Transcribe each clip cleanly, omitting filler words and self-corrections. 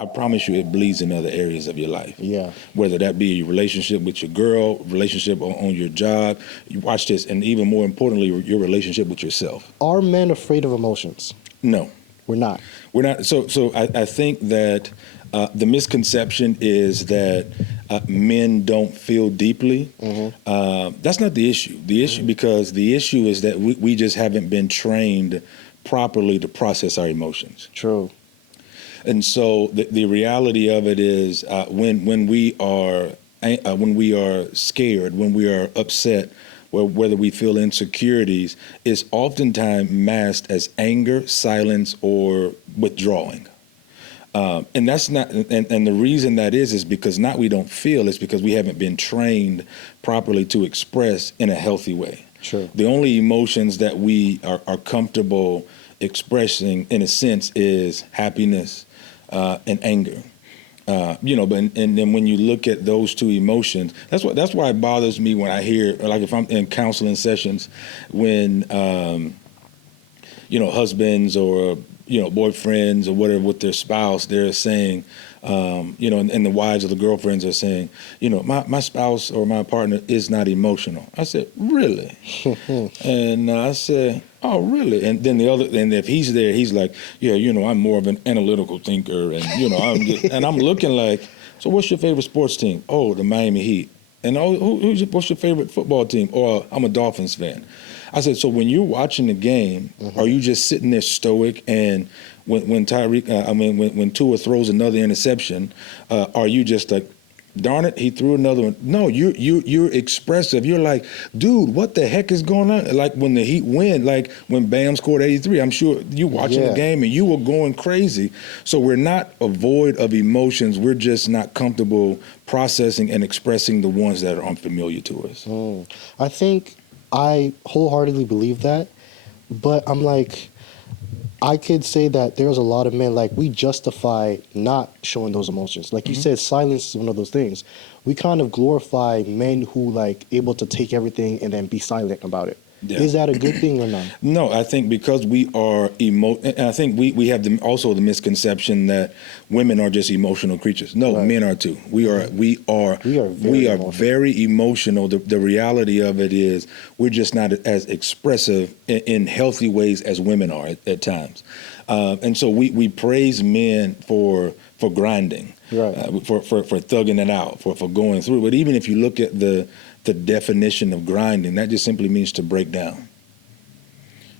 I promise you it bleeds in other areas of your life. Yeah. Whether that be your relationship with your girl, relationship on your job, you watch this, and even more importantly, your relationship with yourself. Are men afraid of emotions? No, We're not. we're not. So I think that the misconception is that men don't feel deeply. That's not the issue. The issue, because the issue is that we just haven't been trained properly to process our emotions. True. And so the reality of it is when we are scared, when we are upset, whether we feel insecurities, is oftentimes masked as anger, silence, or withdrawing. And that's not, and the reason that is because not we don't feel, it's because we haven't been trained properly to express in a healthy way. Sure. The only emotions that we are comfortable expressing, in a sense, is happiness and anger. But and then when you look at those two emotions, that's why it bothers me when I hear, like if I'm in counseling sessions, when husbands or boyfriends or whatever with their spouse, they're saying, and the wives or the girlfriends are saying, my spouse or my partner is not emotional. I said, really? And I said, oh, really? And then and if he's there, he's like, yeah, I'm more of an analytical thinker, and and I'm looking like, so what's your favorite sports team? Oh, the Miami Heat. And what's your favorite football team? Or I'm a Dolphins fan. I said, so when you're watching the game, are you just sitting there stoic? And when when Tua throws another interception, are you just like, darn it, he threw another one? No, you're expressive. You're like, dude, what the heck is going on? Like when the Heat win, like when Bam scored 83, I'm sure you watching the game and you were going crazy. So we're not void of emotions. We're just not comfortable processing and expressing the ones that are unfamiliar to us. I think I wholeheartedly believe that, but I'm like, I could say that there's a lot of men, like, we justify not showing those emotions. Like you said, silence is one of those things. We kind of glorify men who, like, able to take everything and then be silent about it. Yeah. Is that a good thing or not? No, I think because we are and I think we have also the misconception that women are just emotional creatures. No, Right. men are too. We are very emotional. The reality of it is we're just not as expressive in healthy ways as women are at times. And so we praise men for grinding, Right. for thugging it out, for going through. But even if you look at the definition of grinding, that just simply means to break down.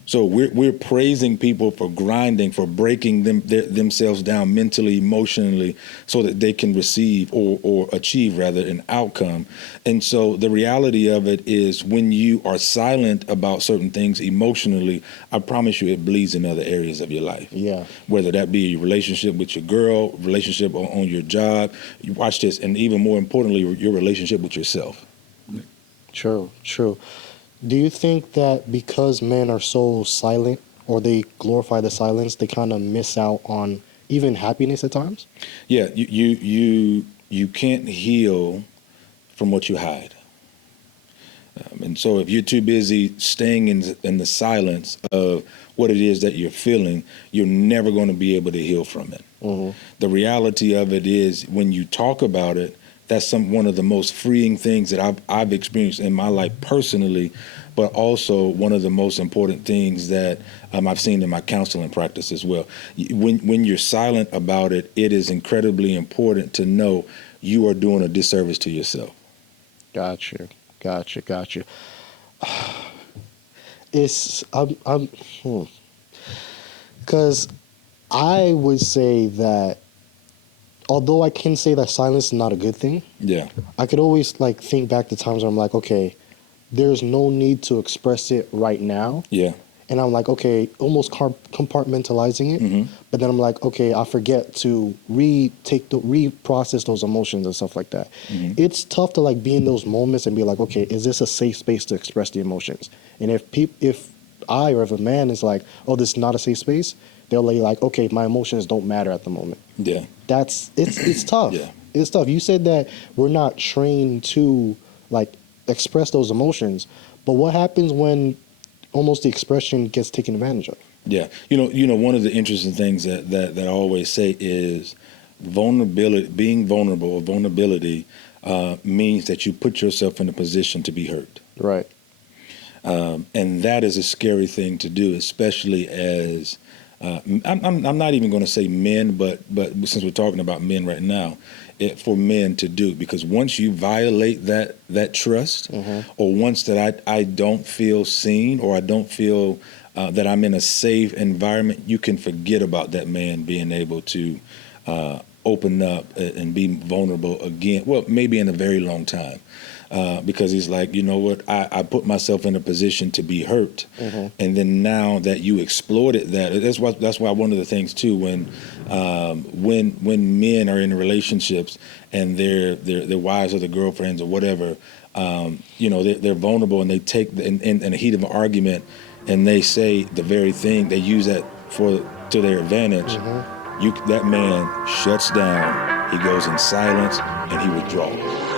So we're praising people for grinding, for breaking themselves down mentally, emotionally, so that they can receive or achieve rather an outcome. And so the reality of it is when you are silent about certain things emotionally, I promise you it bleeds in other areas of your life. Yeah. Whether that be your relationship with your girl, relationship on your job, you watch this, and even more importantly, your relationship with yourself. True. Do you think that because men are so silent, or they glorify the silence, they kind of miss out on even happiness at times? Yeah, you can't heal from what you hide. And so if you're too busy staying in the silence of what it is that you're feeling, you're never going to be able to heal from it. The reality of it is when you talk about it, that's one of the most freeing things that I've experienced in my life personally, but also one of the most important things that I've seen in my counseling practice as well. When you're silent about it, it is incredibly important to know you are doing a disservice to yourself. Gotcha. It's because I would say that although I can say that silence is not a good thing, Yeah. I could always like think back to times where I'm like, okay, there's no need to express it right now. Yeah. And I'm like, okay, almost compartmentalizing it. But then I'm like, okay, I forget to reprocess those emotions and stuff like that. It's tough to like be in those moments and be like, okay, is this a safe space to express the emotions? And if I or if a man is like, oh, this is not a safe space, they'll like, okay, my emotions don't matter at the moment. Yeah. It's tough. Yeah. It's tough. You said that we're not trained to like express those emotions, but what happens when almost the expression gets taken advantage of? Yeah. One of the interesting things that I always say is being vulnerable or vulnerability means that you put yourself in a position to be hurt. Right. And that is a scary thing to do, especially as I'm not even going to say men, but since we're talking about men right now, for men to do, because once you violate that trust, or once that I don't feel seen, or I don't feel that I'm in a safe environment, you can forget about that man being able to open up and be vulnerable again. Well, maybe in a very long time. Because he's like, you know what, I put myself in a position to be hurt, and then now that you exploited that, that's why one of the things too, when men are in relationships and their wives or their girlfriends or whatever, they're vulnerable, and they take in the heat of an argument, and they say the very thing, they use that to their advantage. That man shuts down, he goes in silence, and he withdraws.